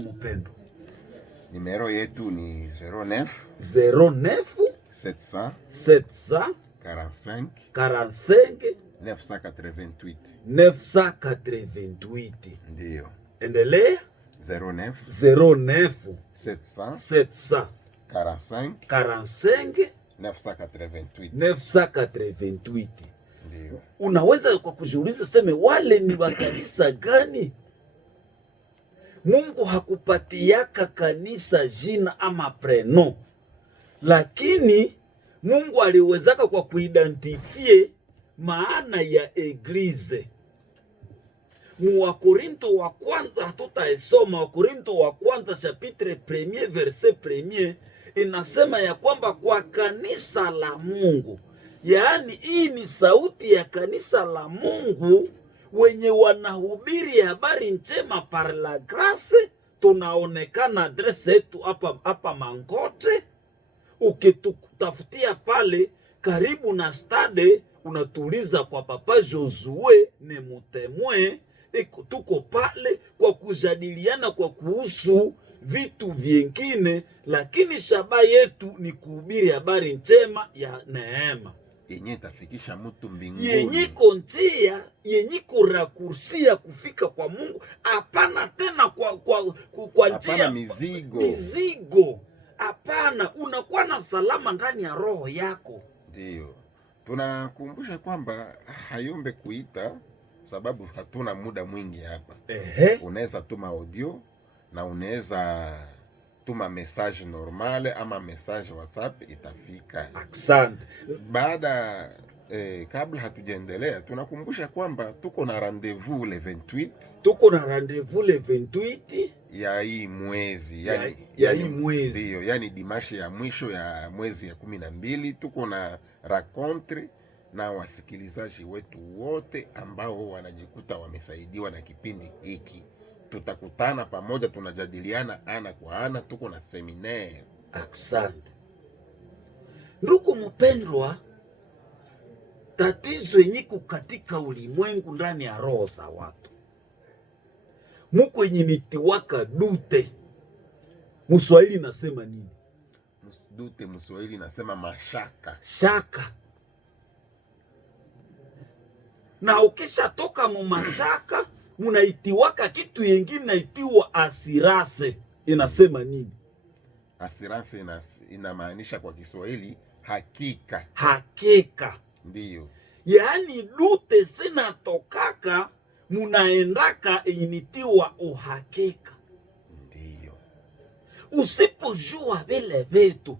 Mpendo, Numero yetu ni 09 700 45 45 988. 988. Ndiyo. Endelea. 09 700 45 45 988. 988. Ndiyo. Unaweza kwa kujiuliza seme wale ni wa kanisa gani? Mungu hakupatiaka kanisa jina ama preno, lakini Mungu aliwezaka kwa kuidentifie maana ya eglize. Wakorinto wa kwanza, hatutaisoma Wakorinto wa kwanza chapitre 1 verset 1 inasema ya kwamba kwa kanisa la Mungu, yaani hii ni sauti ya kanisa la Mungu wenye wanahubiri habari njema par la grace. Tunaonekana adrese yetu hapa Mangote. Ukitutafutia pale karibu na stade, unatuliza kwa Papa Josue ni mutemwe, tuko pale kwa kujadiliana kwa kuhusu vitu vingine, lakini shaba yetu ni kuhubiri habari njema ya neema yenye tafikisha mtu mbinguni, yenye kontia, yenye kurakursia kufika kwa Mungu. Hapana tena kwa njia mizigo. Hapana, unakuwa na salama ndani ya roho yako. Ndio tunakumbusha kwamba hayombe kuita, sababu hatuna muda mwingi hapa. Unaweza tuma audio na unaweza tuma message normale ama message WhatsApp, itafika. Asante. Baada kabla hatujaendelea, tunakumbusha kwamba tuko na rendezvous le 28. Tuko na rendezvous le 28 ya hii mwezi, hii mwezi. Ndio, yani dimashi ya mwisho ya mwezi ya 12. Tuko na rencontre na wasikilizaji wetu wote ambao wanajikuta wamesaidiwa na kipindi hiki. Tutakutana pamoja, tunajadiliana ana kwa ana, tuko na seminaire. Asante. Ndugu mpendwa, tatizo yenye katika ulimwengu ndani ya roho za watu, muko yenye nitiwaka dute. Mswahili nasema nini? Dute Mswahili nasema mashaka. Shaka. Na ukisha toka mu mashaka, munaitiwaka kitu yengine naitiwa asirase. Inasema nini? Asirase inamaanisha kwa Kiswahili hakika. Hakika. Ndiyo. Yaani dute sina tokaka, munaendaka initiwa uhakika. Ndiyo. Usipojua vile vitu,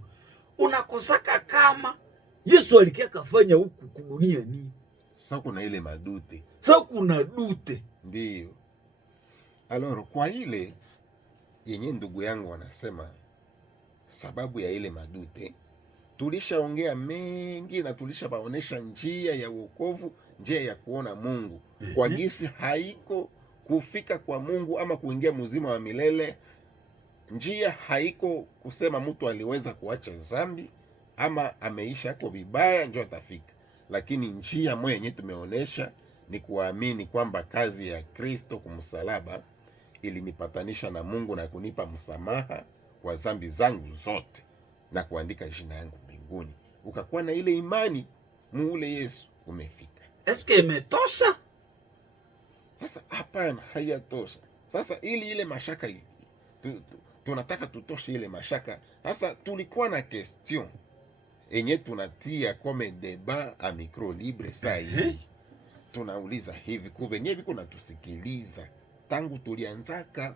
unakosaka kama Yesu alikia kafanya huku kudunia nini? Sasa kuna ile madute. Sasa kuna dute. Ndiyo. Alors kwa ile yenye ndugu yangu wanasema sababu ya ile madute, tulishaongea mengi na tulishabaonesha njia ya wokovu, njia ya kuona Mungu. Kwa gisi haiko kufika kwa Mungu ama kuingia muzima wa milele. Njia haiko kusema mtu aliweza kuacha zambi ama ameisha kwa vibaya ndio atafika. Lakini njia moja yenye tumeonesha ni kuamini kwamba kazi ya Kristo kumsalaba ilinipatanisha na Mungu na kunipa msamaha wa zambi zangu zote na kuandika jina yangu mbinguni. Ukakuwa na ile imani muule Yesu, umefika. Eske imetosha? Sasa hapana, hayatosha. Sasa ili ile mashaka tunataka tutoshe ile mashaka. Sasa tulikuwa na question enye tunatia comme débat a micro libre saa hii. Tunauliza hivi kuvenye biko natusikiliza tangu tulianzaka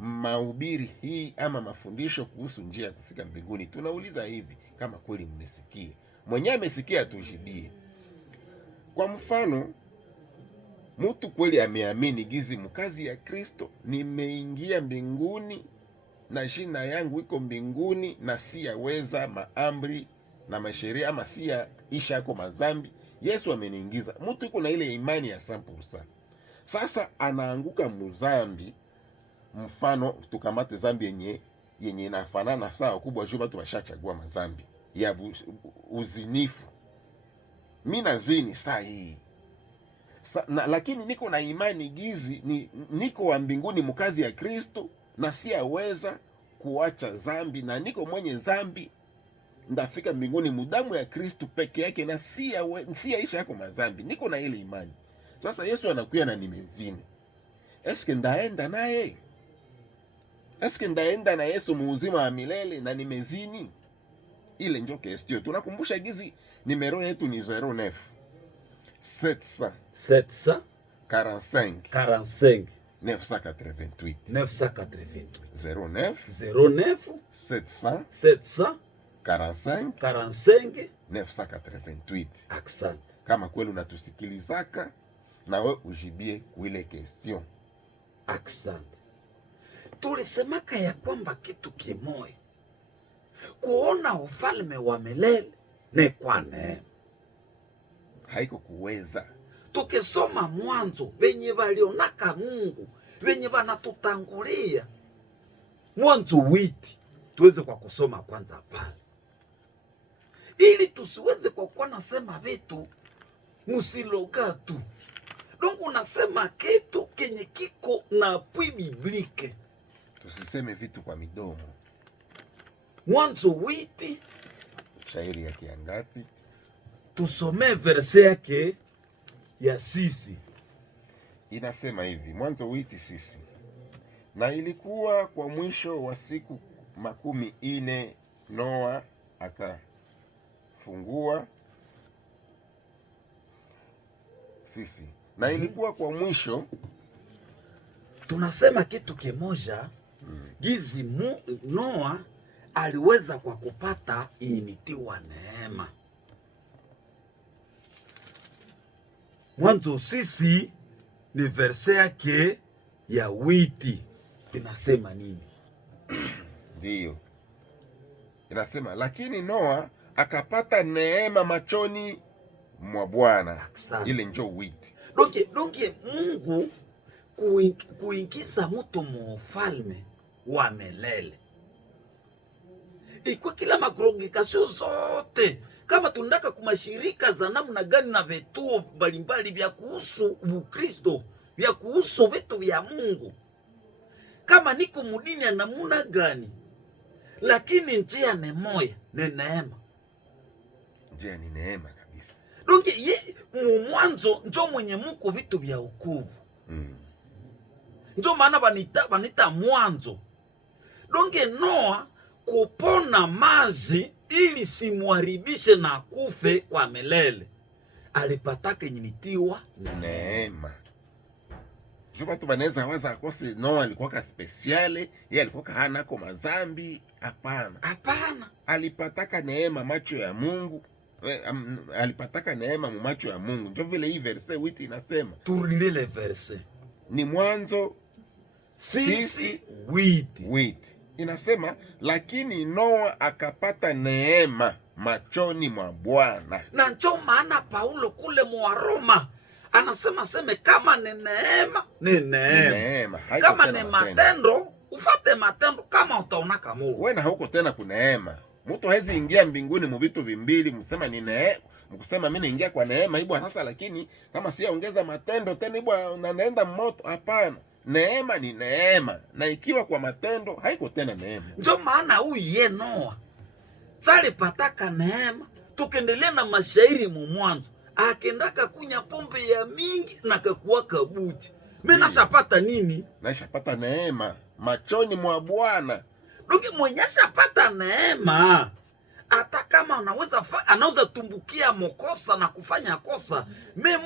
mahubiri hii ama mafundisho kuhusu njia ya kufika mbinguni, tunauliza hivi kama kweli mmesikia. Mwenye amesikia tujibie. Kwa mfano, mtu kweli ameamini gizi mkazi ya Kristo, nimeingia mbinguni na jina yangu iko mbinguni na siyaweza maamri na masheria ama siya isha yako mazambi, Yesu ameniingiza. Mtu iko na ile imani ya 100%. Sasa anaanguka muzambi. Mfano tukamate zambi yenye inafanana sawa kubwa juu watu washachagua mazambi ya uzinifu. Mimi nazini saa hii. Lakini niko na imani gizi niko wa mbinguni mkazi ya Kristo na siyaweza kuacha zambi, na niko mwenye zambi, ndafika mbinguni mudamu ya Kristu peke yake, na siyaisha yako mazambi, niko na ile imani. Sasa Yesu anakuya na nimezini, eske ndaenda naye? Eske ndaenda na Yesu muuzima wa milele na nimezini? Ile njo kestio. Tunakumbusha gizi nimero yetu ni 09 745 45 988 988 09 09 745 45 988. Asante. Kama kweli unatusikilizaka, nawe ujibie kuile question. Asante. Tulisemaka ya kwamba kitu kimoja, kuona ufalme wa milele ni kwa neema, haiko kuweza. Tukisoma Mwanzo, wenye walionaka Mungu, wenye wanatutangulia Mwanzo witi, tuweze kwa kusoma kwanza pale, ili tusiweze kwa kuwa nasema vitu musiloga tu. Donc unasema kitu kenye kiko na pwi biblike, tusiseme vitu kwa midomo. Mwanzo witi, shairi yake ya ngapi? Tusome verse yake ya sisi. Inasema hivi, Mwanzo witi sisi: na ilikuwa kwa mwisho wa siku 40 Noa akafungua sisi. Na ilikuwa kwa mwisho, tunasema kitu kimoja, gizi Noa aliweza kwa kupata imitiwa neema. Mwanzo sisi ni verse yake ya witi, inasema nini? Ndiyo inasema, lakini Noa akapata neema machoni mwa Bwana. Ile njo witi. Donke Mungu kuingiza mtu mufalme wa milele, ikuwa kila magrogikasio zote, kama tunataka kumashirika za namna gani na vituo mbalimbali vya kuhusu Ukristo, vya kuhusu vitu vya Mungu, kama niko mudini ya namuna gani, lakini njia ni moya, ni neema. Njia ni neema kabisa. Donke ye mwanzo njo mwenye muko vitu vya ukuvu. Njo maana banita mwanzo. Donke Noa kupona maji ili simuharibishe na kufe kwa milele, alipataka nyimitiwa neema. Juba tu baneza waza akose Noa alikuwa ka speciale, yeye alikuwa hana kwa mazambi. Hapana. Hapana. Alipataka neema macho ya Mungu. Alipataka neema mu macho ya Mungu. Ndio vile hii verse 8 inasema. Turilele verse. Ni Mwanzo sisi witi. Inasema, lakini Noa akapata neema machoni mwa Bwana. Na njo maana Paulo kule mwa Roma anasema seme, kama ni neema ni neema, kama ni matendo ufate matendo, kama utaonaka Mungu. Wewe na huko tena kuneema. Mtu hawezi ingia mbinguni mu vitu vimbili, msema ni neema, mkusema mimi naingia kwa neema ibwa sasa, lakini kama si ongeza matendo tena ibwa naenda moto. Hapana. Neema ni neema, na ikiwa kwa matendo haiko tena neema. Ndio maana huyu ye Noa sali pataka neema. Tukendelea na mashairi mu Mwanzo, akendaka kunya pombe ya mingi na kakuwa kabuti. Mimi nashapata nini? Nashapata neema machoni mwa Bwana. Ndugu mwenye shapata neema, hata kama anaweza tumbukia mokosa na kufanya kosa,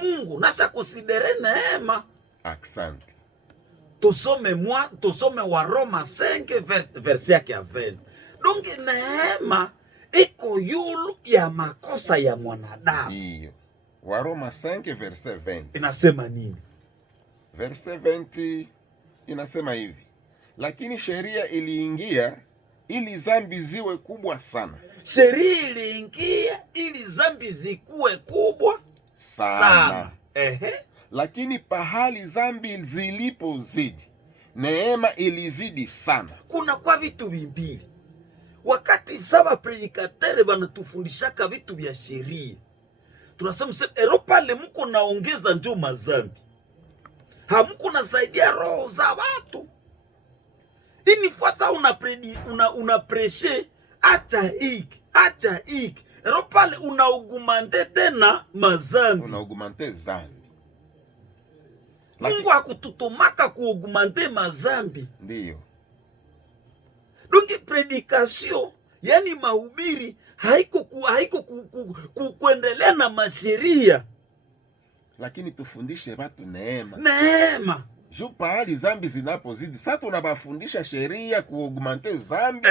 Mungu nasha kusidere neema. Asante. Tusome wa Roma 5 verse yake ya 20. Donc neema iko yulu ya makosa ya mwanadamu. Hiyo. Wa Roma 5 verse 20. Inasema nini? Verse 20 inasema hivi: lakini sheria iliingia ili zambi ziwe kubwa sana. Sheria iliingia ili zambi zikuwe kubwa sana. Lakini pahali zambi zilipozidi, neema ilizidi sana. Kuna kwa vitu vimbili. Wakati saba predikatere banatufundishaka vitu vya sheria, tunasema pale mko naongeza njo mazambi, hamko nasaidia roho za watu. Ini fasa una preshe acha hiki. Ero pale unaugumante tena mazambi. Unaugumante zambi. Mungu hakututumaka kuugumante mazambi. Ndiyo. Donge predikasyon, yani mahubiri haiko kuendelea na masheria, lakini tufundishe watu neema. Neema. Juu pahali zambi zinapozidi, sasa tunabafundisha sheria kuaugmente zambi.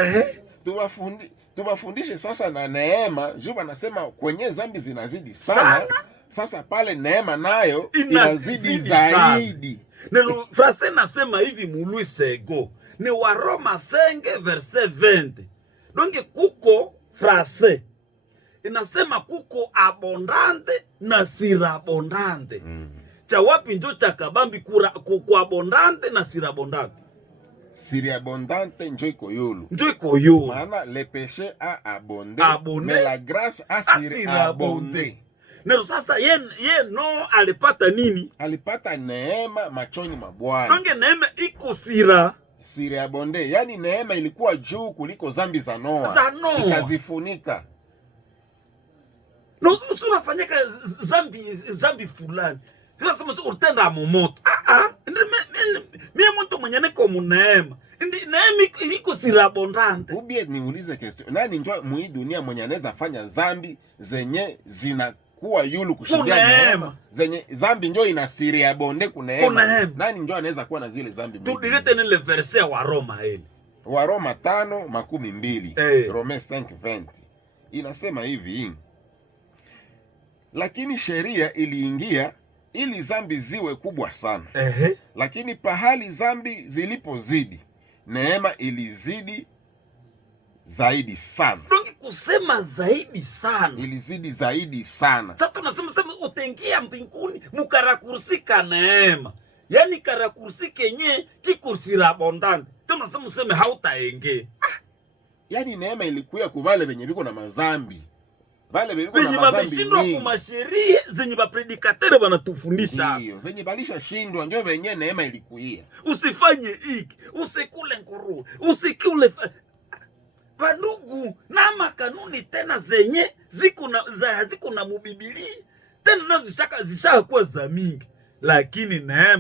Tubafundishe sasa na neema, juu wanasema kwenye zambi zinazidi sana. Sasa pale neema nayo inazidi zaidi. Neno frase nasema hivi mului sego. Ni Waroma 5 verset 20. Donge kuko frase inasema kuko abondante na sirabondante. Cha wapi njo cha kabambi ku abondante na sirabondante? Sirabondante njo iko yulu. Maana le péché a abondé, mais la grâce a sirabondé. Nero sasa ye no alipata nini? Alipata neema machoni mwa Bwana. Donge neema iko sirabondé, yani neema ilikuwa juu kuliko zambi za Noa. Ikazifunika. No, unafanyika zambi fulani. Sasa sema utenda momoto. Mimi mtu mwenye niko muneema. Neema iko sirabondante. Ubie niulize question. Nani njoo mwi dunia mwenye anaweza fanya zambi zenye zinakuwa yulu kushindia neema? Zenye zambi njoo ina sirabonde kuneema. Nani njoo anaweza kuwa na zile zambi? Tudilete nile verse ya Waroma hili. Waroma 5:12. Rome 5:20. Inasema hivi: lakini sheria iliingia ili zambi ziwe kubwa sana. Lakini pahali zambi zilipozidi, neema ilizidi zaidi sana. Dongi kusema zaidi sana. Ilizidi zaidi sana. Sasa tunasema utengia mbinguni mukarakursika neema. Yani karakursi kenye kikursira abondante. Tunasema useme hautaenge. Yani neema ilikuya kubale benye biko na mazambi. Benye bameshindwa kumasheria zenye bapredikatere banatufundisha. Ndiyo, benye balisha shindwa ndio benye neema ilikuia. Usifanye hiki, usikule nguruwe, usikule bandugu na makanuni tena zenye ziko na mubibili tena nazo zishaka kuwa za mingi, lakini neema